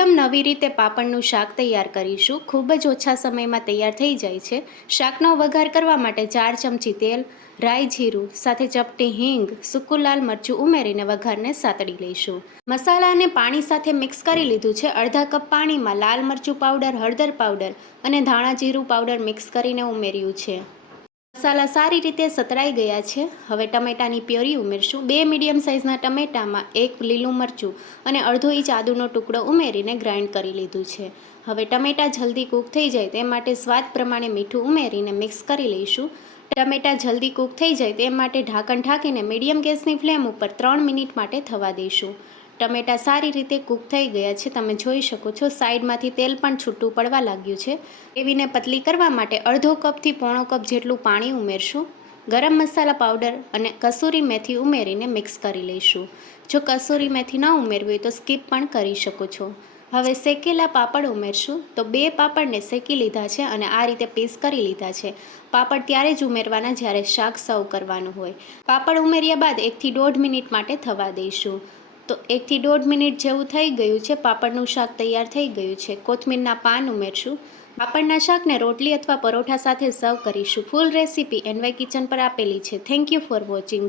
એકદમ નવી રીતે પાપડનું શાક તૈયાર કરીશું. ખૂબ જ ઓછા સમયમાં તૈયાર થઈ જાય છે. શાકનો વઘાર કરવા માટે 4 ચમચી તેલ, રાઈ જીરું સાથે ચપટી હિંગ, સૂકું લાલ મરચું ઉમેરીને વઘારને સાતળી લઈશું. મસાલાને પાણી સાથે મિક્સ કરી લીધું છે. અડધા કપ પાણીમાં લાલ મરચું પાવડર, હળદર પાવડર અને ધાણા જીરું પાવડર મિક્સ કરીને ઉમેર્યું છે. મસાલા સારી રીતે સતળાઈ ગયા છે. હવે ટમેટાની પ્યોરી ઉમેરશું. 2 મીડિયમ સાઇઝના ટમેટામાં 1 લીલું મરચું અને અડધો ઇંચ આદુનો ટુકડો ઉમેરીને ગ્રાઇન્ડ કરી લીધું છે. હવે ટમેટા જલ્દી કૂક થઈ જાય તે માટે સ્વાદ પ્રમાણે મીઠું ઉમેરીને મિક્સ કરી લઈશું. ટમેટા જલ્દી કૂક થઈ જાય તે માટે ઢાંકણ ઢાંકીને મીડિયમ ગેસની ફ્લેમ ઉપર 3 મિનિટ માટે થવા દઈશું. ટમેટા સારી રીતે કૂક થઈ ગયા છે. તમે જોઈ શકો છો સાઈડમાંથી તેલ પણ છૂટું પડવા લાગ્યું છે. ગ્રેવીને પતલી કરવા માટે અડધો કપથી પોણો કપ જેટલું પાણી ઉમેરશું. ગરમ મસાલા પાવડર અને કસૂરી મેથી ઉમેરીને મિક્સ કરી લઈશું. જો કસૂરી મેથી ન ઉમેરવી હોય તો સ્કીપ પણ કરી શકો છો. હવે શેકેલા પાપડ ઉમેરશું. તો 2 પાપડને શેકી લીધા છે અને આ રીતે પીસ કરી લીધા છે. પાપડ ત્યારે જ ઉમેરવાના જ્યારે શાક સર્વ કરવાનું હોય. પાપડ ઉમેર્યા બાદ 1 થી 1.5 મિનિટ માટે થવા દઈશું. તો 1 થી 1.5 મિનિટ જેવું થઈ ગયું છે. પાપડનું શાક તૈયાર થઈ ગયું છે. કોથમીરના પાન ઉમેરશું. પાપડના શાકને રોટલી અથવા પરોઠા સાથે સર્વ કરીશું. ફૂલ રેસીપી એનવાય કિચન પર આપેલી છે. Thank you for watching.